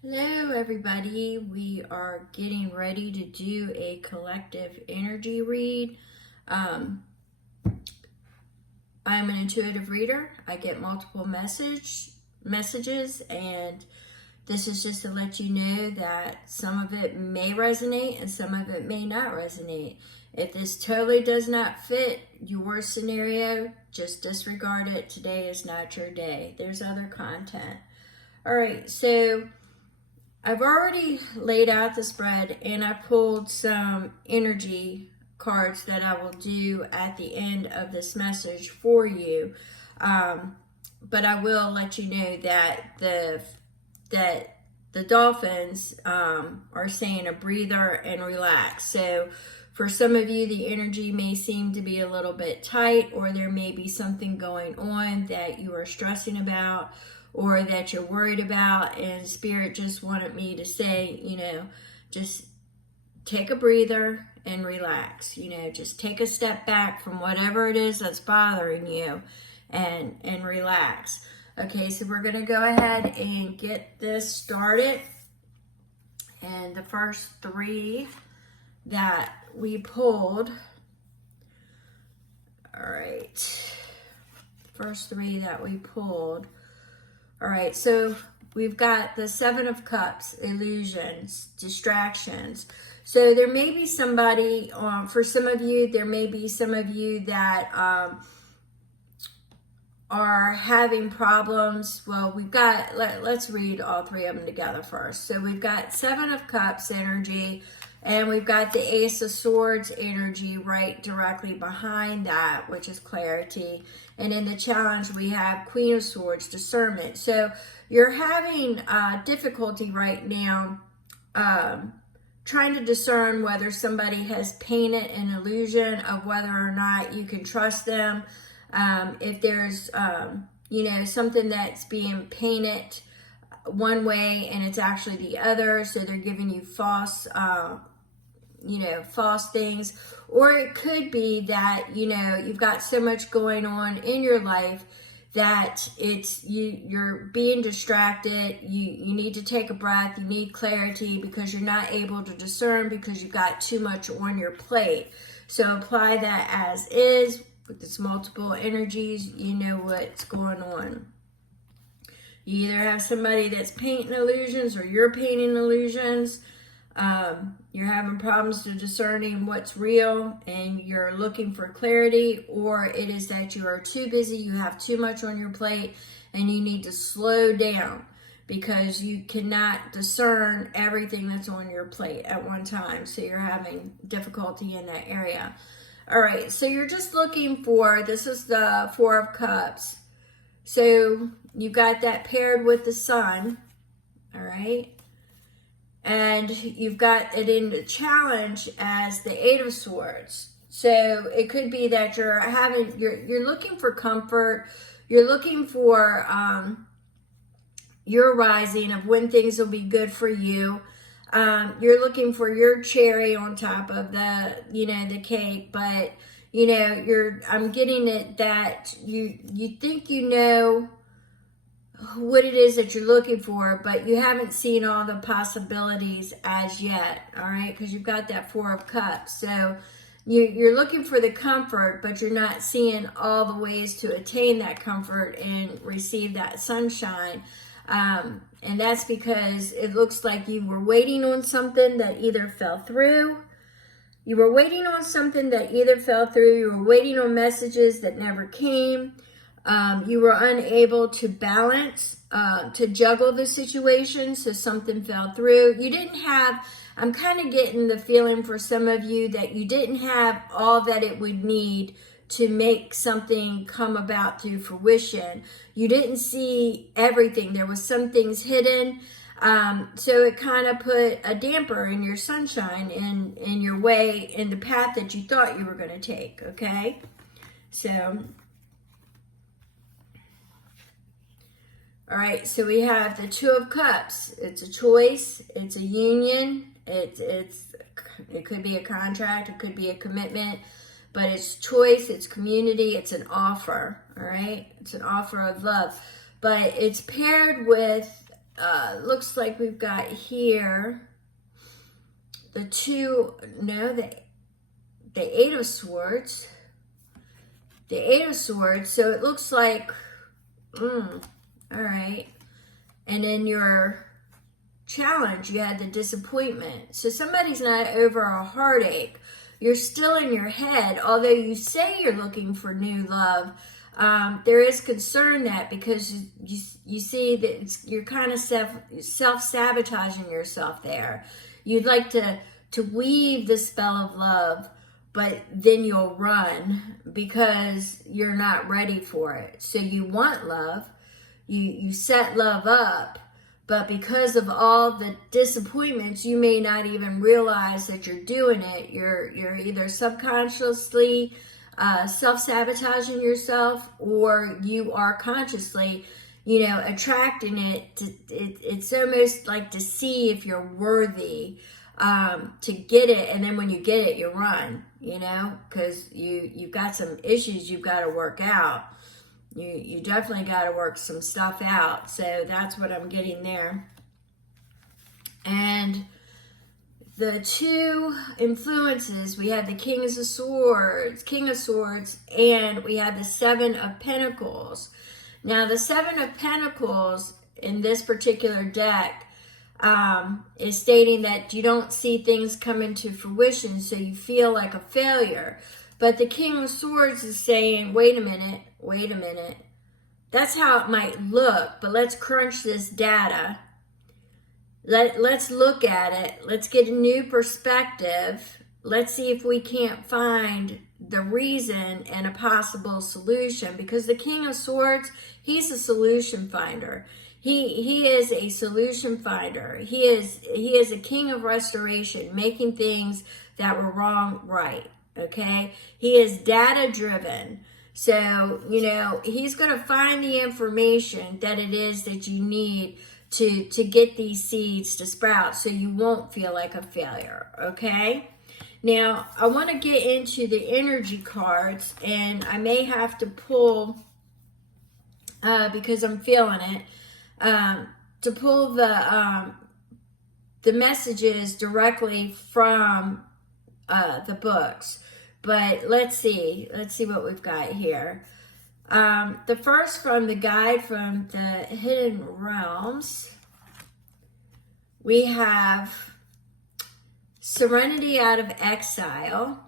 Hello, everybody. We are getting ready to do a collective energy read. Um, I'm an intuitive reader. I get multiple messages, and this is just to let you know that some of it may resonate and some of it may not resonate. If this totally does not fit your scenario, just disregard it. Today is not your day. There's other content. All right, so I've already laid out the spread and I pulled some energy cards that I will do at the end of this message for you. But I will let you know that the dolphins are saying a breather and relax. So for some of you, the energy may seem to be a little bit tight, or there may be something going on that you are stressing about or that you're worried about, and Spirit just wanted me to say, just take a breather and relax. Just take a step back from whatever it is that's bothering you and relax. Okay, so we're going to go ahead and get this started. And the first three that we pulled, all right, first three that we pulled. All right, so we've got the Seven of Cups, illusions, distractions. So there may be somebody, for some of you, there may be some of you that are having problems. Well, we've got, let's read all three of them together first. So we've got Seven of Cups energy, and we've got the Ace of Swords energy right directly behind that, which is clarity. And in the challenge, we have Queen of Swords, discernment. So you're having difficulty right now trying to discern whether somebody has painted an illusion of whether or not you can trust them. If there's, something that's being painted one way and it's actually the other, so they're giving you false things. Or it could be that you've got so much going on in your life that you're being distracted. You need to take a breath. You need clarity because you're not able to discern because you've got too much on your plate. So apply that as is. With this multiple energies, you know what's going on. You either have somebody that's painting illusions or you're painting illusions. You're having problems to discerning what's real and you're looking for clarity, or it is that you are too busy, you have too much on your plate, and you need to slow down because you cannot discern everything that's on your plate at one time. So you're having difficulty in that area. All right, so you're just looking for, this is the Four of Cups. So you got that paired with the Sun, all right? And you've got it in the challenge as the Eight of Swords. So it could be that you're looking for comfort. You're looking for your rising of when things will be good for you. You're looking for your cherry on top of the cake, but I'm getting it that you think what it is that you're looking for, but you haven't seen all the possibilities as yet, all right? Because you've got that Four of Cups. So you're looking for the comfort, but you're not seeing all the ways to attain that comfort and receive that sunshine. And that's because it looks like you were waiting on something that either fell through. You were waiting on something that either fell through. You were waiting on messages that never came. You were unable to balance, to juggle the situation, so something fell through. You didn't have, I'm kind of getting the feeling for some of you that you didn't have all that it would need to make something come about to fruition. You didn't see everything. There was some things hidden. So it kind of put a damper in your sunshine, in your way, in the path that you thought you were going to take, okay? So, all right, so we have the Two of Cups. It's a choice. It's a union. It could be a contract. It could be a commitment. But it's choice. It's community. It's an offer. All right? It's an offer of love. But it's paired with looks like we've got here the Eight of Swords. The Eight of Swords. So it looks like, all right. And then your challenge, you had the disappointment. So somebody's not over a heartache. You're still in your head, although you say you're looking for new love. There is concern that because you see that you're kind of self-sabotaging yourself there. You'd like to weave the spell of love, but then you'll run because you're not ready for it. So you want love, you set love up, but because of all the disappointments, you may not even realize that you're doing it. You're either subconsciously self-sabotaging yourself, or you are consciously, attracting it. It's almost like to see if you're worthy to get it, and then when you get it, you run, because you've got some issues you've got to work out. You definitely got to work some stuff out. So that's what I'm getting there. And the two influences, we have the King of Swords, and we have the Seven of Pentacles. Now, the Seven of Pentacles in this particular deck is stating that you don't see things come into fruition, so you feel like a failure. But the King of Swords is saying, wait a minute. That's how it might look, but let's crunch this data. Let's look at it. Let's get a new perspective. Let's see if we can't find the reason and a possible solution. Because the King of Swords, he's a solution finder. He is a solution finder. He is a king of restoration, making things that were wrong right. Okay? He is data driven. So, he's going to find the information that it is that you need to get these seeds to sprout, so you won't feel like a failure, okay? Now, I want to get into the energy cards, and I may have to pull, because I'm feeling it, to pull the messages directly from the books. But let's see what we've got here. The first from the guide from the Hidden Realms, we have Serenity out of Exile.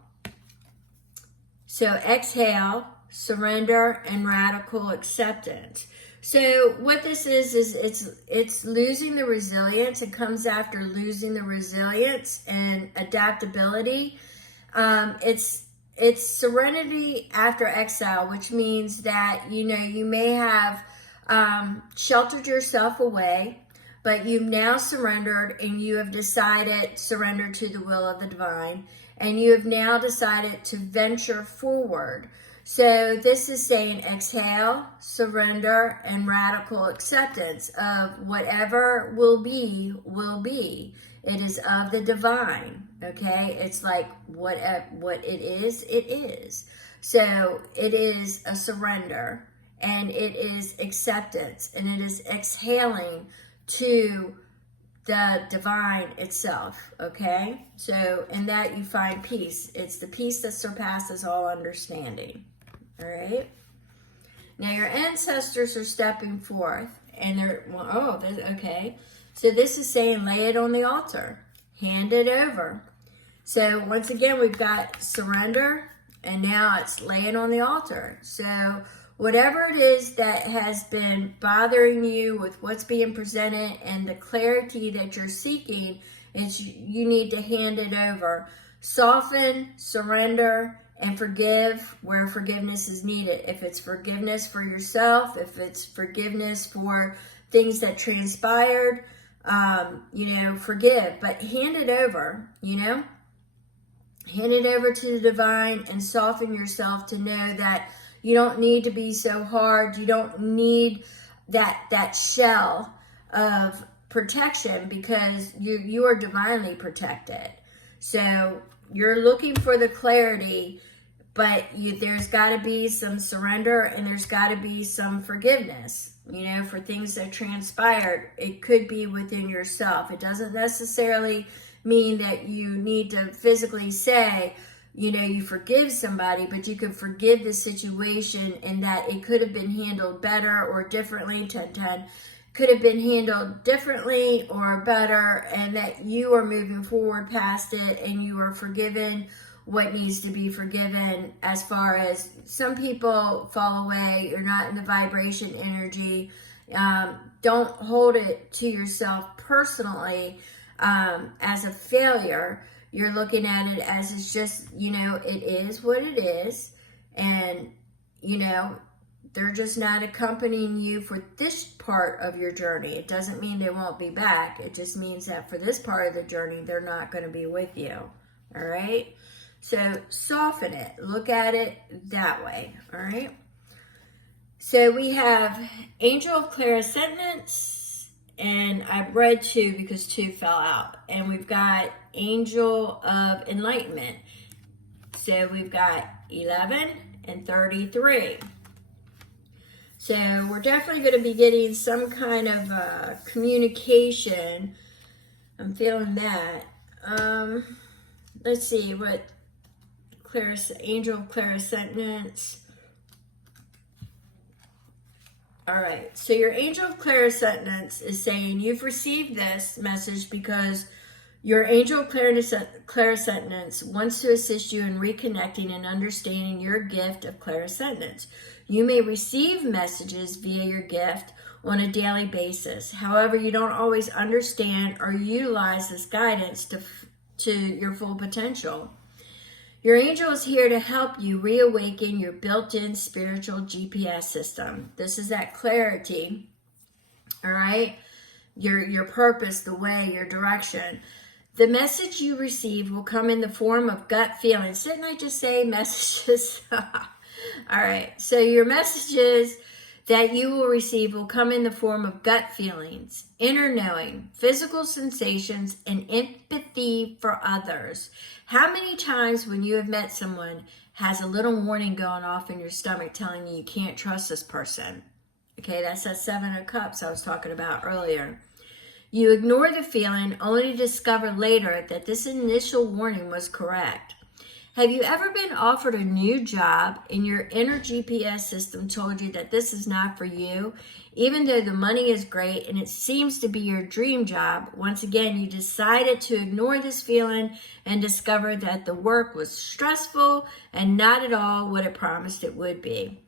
So exhale, surrender, and radical acceptance. So what this is it's losing the resilience. It comes after losing the resilience and adaptability. It's serenity after exile, which means that, you may have sheltered yourself away, but you've now surrendered, and you have decided surrender to the will of the divine, and you have now decided to venture forward. So this is saying exhale, surrender, and radical acceptance of whatever will be, will be. It is of the divine, okay? It's like what it is. So it is a surrender, and it is acceptance, and it is exhaling to the divine itself, okay? So in that you find peace. It's the peace that surpasses all understanding, all right? Now your ancestors are stepping forth, and they're, okay. So this is saying lay it on the altar, hand it over. So once again, we've got surrender, and now it's lay it on the altar. So whatever it is that has been bothering you with what's being presented and the clarity that you're seeking, you need to hand it over. Soften, surrender, and forgive where forgiveness is needed. If it's forgiveness for yourself, if it's forgiveness for things that transpired, forgive, but hand it over, hand it over to the divine, and soften yourself to know that you don't need to be so hard. You don't need that shell of protection, because you are divinely protected. So you're looking for the clarity, But there's got to be some surrender, and there's got to be some forgiveness, for things that transpired. It could be within yourself. It doesn't necessarily mean that you need to physically say, you forgive somebody, but you can forgive the situation, and that it could have been handled better or differently. 1010 could have been handled differently or better, and that you are moving forward past it, and you are forgiven what needs to be forgiven. As far as some people fall away, you're not in the vibration energy. Don't hold it to yourself personally as a failure. You're looking at it as it's just, it is what it is. And, they're just not accompanying you for this part of your journey. It doesn't mean they won't be back. It just means that for this part of the journey, they're not going to be with you. All right? So soften it. Look at it that way. All right? So we have Angel of Clairsentience, and I've read 2 because 2 fell out. And we've got Angel of Enlightenment. So we've got 11 and 33. So we're definitely going to be getting some kind of communication. I'm feeling that. Let's see what Angel of Clairsentience. All right. So your Angel of Clairsentience is saying you've received this message because your Angel of Clairsentience wants to assist you in reconnecting and understanding your gift of clairsentience. You may receive messages via your gift on a daily basis. However, you don't always understand or utilize this guidance to your full potential. Your angel is here to help you reawaken your built-in spiritual GPS system. This is that clarity, all right? Your purpose, the way, your direction. The message you receive will come in the form of gut feelings. Didn't I just say messages? All right, so your messages that you will receive will come in the form of gut feelings, inner knowing, physical sensations, and empathy for others. How many times when you have met someone has a little warning going off in your stomach telling you can't trust this person? Okay, that's that 7 of Cups I was talking about earlier. You ignore the feeling only to discover later that this initial warning was correct. Have you ever been offered a new job and your inner GPS system told you that this is not for you? Even though the money is great and it seems to be your dream job, once again, you decided to ignore this feeling and discover that the work was stressful and not at all what it promised it would be.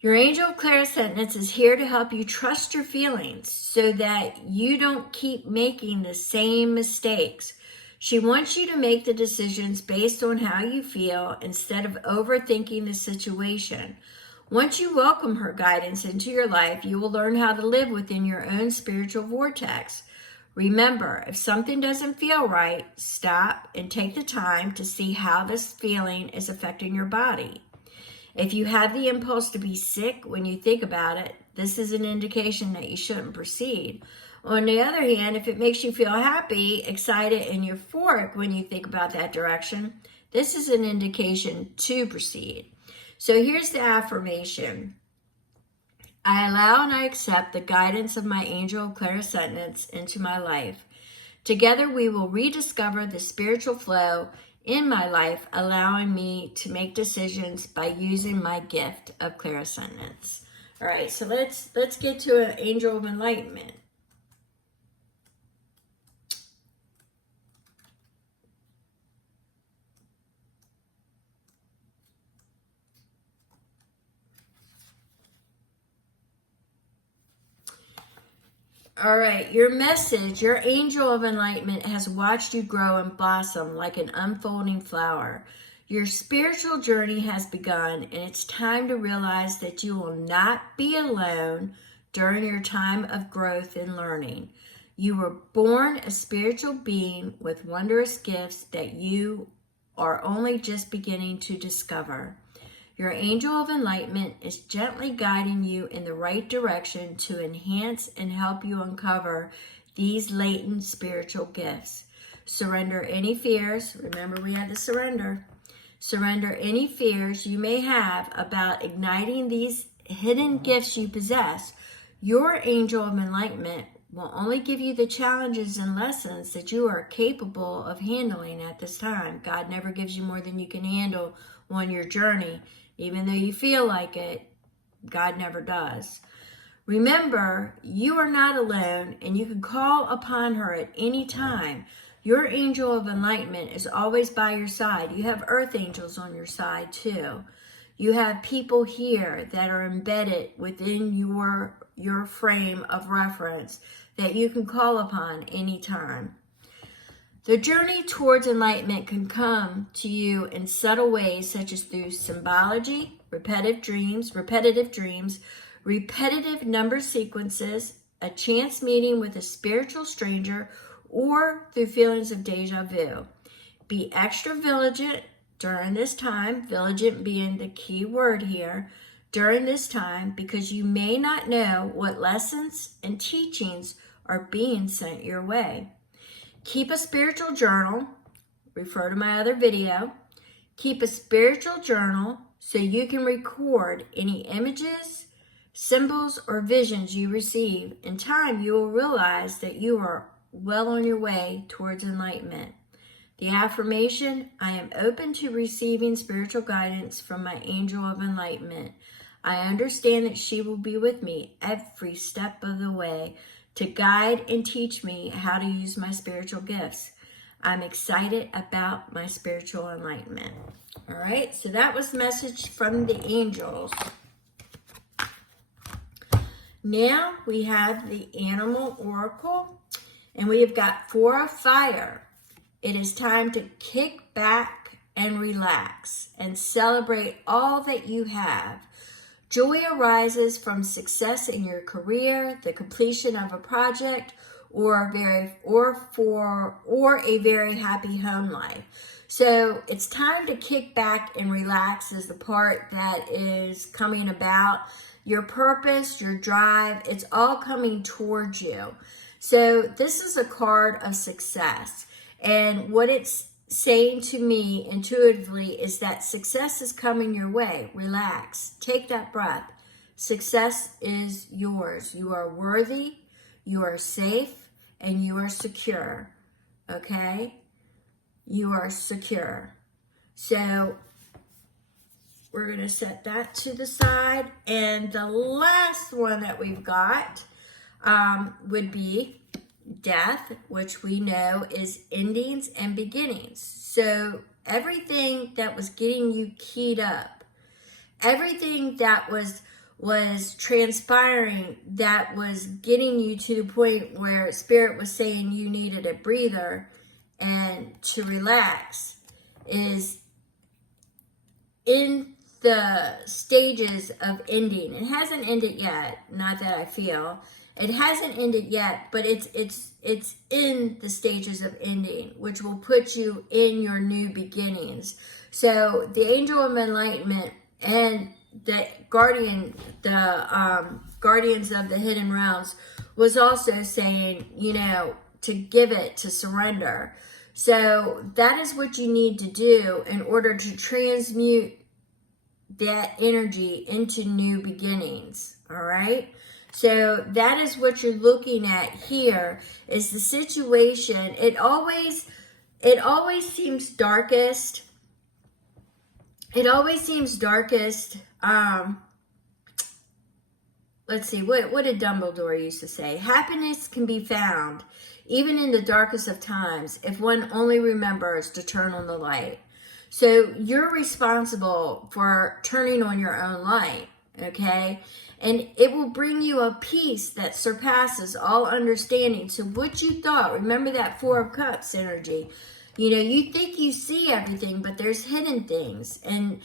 Your angel of clairsentience is here to help you trust your feelings so that you don't keep making the same mistakes. She wants you to make the decisions based on how you feel instead of overthinking the situation. Once you welcome her guidance into your life, you will learn how to live within your own spiritual vortex. Remember, if something doesn't feel right, stop and take the time to see how this feeling is affecting your body. If you have the impulse to be sick when you think about it, this is an indication that you shouldn't proceed. On the other hand, if it makes you feel happy, excited, and euphoric when you think about that direction, this is an indication to proceed. So here's the affirmation. I allow and I accept the guidance of my angel of clairsentience into my life. Together we will rediscover the spiritual flow in my life, allowing me to make decisions by using my gift of clairsentience. All right, so let's get to an angel of enlightenment. All right, your message, your angel of enlightenment has watched you grow and blossom like an unfolding flower. Your spiritual journey has begun, and it's time to realize that you will not be alone during your time of growth and learning. You were born a spiritual being with wondrous gifts that you are only just beginning to discover. Your angel of enlightenment is gently guiding you in the right direction to enhance and help you uncover these latent spiritual gifts. Surrender any fears. Remember, we had to surrender. Surrender any fears you may have about igniting these hidden gifts you possess. Your angel of enlightenment will only give you the challenges and lessons that you are capable of handling at this time. God never gives you more than you can handle on your journey. Even though you feel like it, God never does. Remember, you are not alone, and you can call upon her at any time. Your angel of enlightenment is always by your side. You have earth angels on your side too. You have people here that are embedded within your frame of reference that you can call upon anytime. The journey towards enlightenment can come to you in subtle ways, such as through symbology, repetitive dreams, repetitive number sequences, a chance meeting with a spiritual stranger, or through feelings of deja vu. Be extra vigilant during this time, vigilant being the key word here, during this time, because you may not know what lessons and teachings are being sent your way. Keep a spiritual journal. Refer to my other video. Keep a spiritual journal so you can record any images, symbols, or visions you receive. In time, you will realize that you are well on your way towards enlightenment. The affirmation, I am open to receiving spiritual guidance from my angel of enlightenment. I understand that she will be with me every step of the way to guide and teach me how to use my spiritual gifts. I'm excited about my spiritual enlightenment. All right, so that was the message from the angels. Now we have the animal oracle, and we have got 4 of fire. It is time to kick back and relax and celebrate all that you have. Joy arises from success in your career, the completion of a project, or a very happy home life. So it's time to kick back and relax is the part that is coming about. Your purpose, your drive, it's all coming towards you. So this is a card of success. And what it's saying to me intuitively is that success is coming your way. Relax. Take that breath. Success is yours. You are worthy, you are safe, and you are secure. Okay? You are secure. So we're going to set that to the side. And the last one that we've got would be death, which we know is endings and beginnings. So everything that was getting you keyed up, everything that was transpiring, that was getting you to the point where Spirit was saying you needed a breather and to relax, is in the stages of ending. It hasn't ended yet, not that I feel. It hasn't ended yet, but it's in the stages of ending, which will put you in your new beginnings. So the angel of enlightenment and the guardians of the hidden realms was also saying, to give it, to surrender. So that is what you need to do in order to transmute that energy into new beginnings. All right. So that is what you're looking at here, is the situation. It always seems darkest. It always seems darkest. Let's see, what did Dumbledore used to say? Happiness can be found even in the darkest of times if one only remembers to turn on the light. So you're responsible for turning on your own light, okay? And it will bring you a peace that surpasses all understanding. So what you thought, remember that 4 of Cups energy. You think you see everything, but there's hidden things. And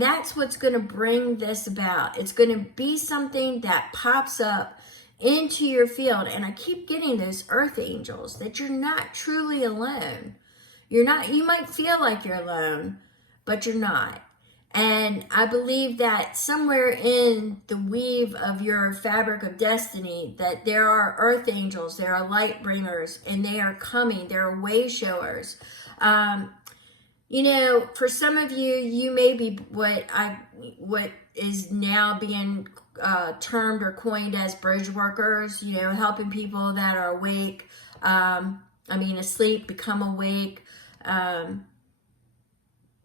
that's what's going to bring this about. It's going to be something that pops up into your field. And I keep getting those earth angels, that you're not truly alone. You might feel like you're alone, but you're not. And I believe that somewhere in the weave of your fabric of destiny, that there are earth angels, there are light bringers, and they are coming. There are way showers. You know, for some of you, you may be what is now being termed or coined as bridge workers. You know, helping people that are awake. Asleep, become awake.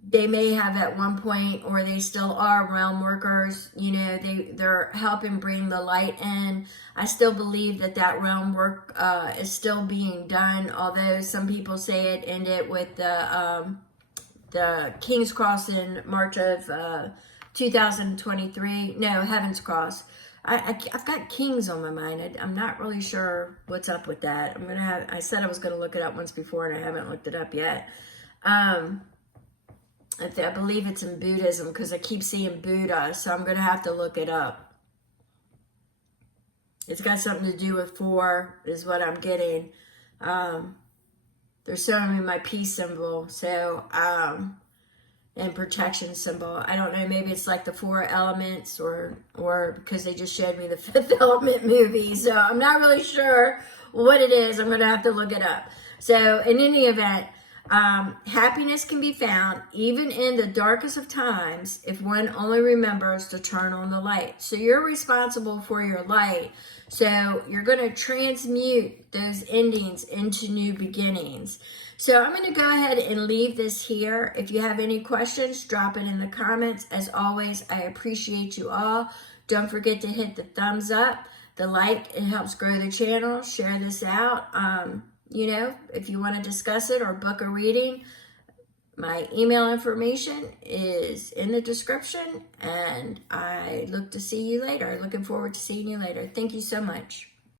They may have at one point, or they still are, realm workers. You know, they're helping bring the light in. I still believe that realm work is still being done, although some people say it ended with the King's Cross in March of 2023. No, Heaven's Cross. I've got Kings on my mind. I'm not really sure what's up with that. I said I was gonna look it up once before, and I haven't looked it up yet. I believe it's in Buddhism, because I keep seeing Buddha, so I'm gonna have to look it up. It's got something to do with 4, is what I'm getting. They're showing me my peace symbol, so and protection symbol. I don't know, maybe it's like the 4 elements, or because they just showed me the 5th Element movie, so I'm not really sure what it is. I'm gonna have to look it up. So in any event, happiness can be found even in the darkest of times if one only remembers to turn on the light. So you're responsible for your light. So you're going to transmute those endings into new beginnings. So I'm going to go ahead and leave this here. If you have any questions, drop it in the comments. As always, I appreciate you all. Don't forget to hit the thumbs up, the like. It helps grow the channel. Share this out. You know, if you want to discuss it or book a reading, my email information is in the description, and I look to see you later. Looking forward to seeing you later. Thank you so much.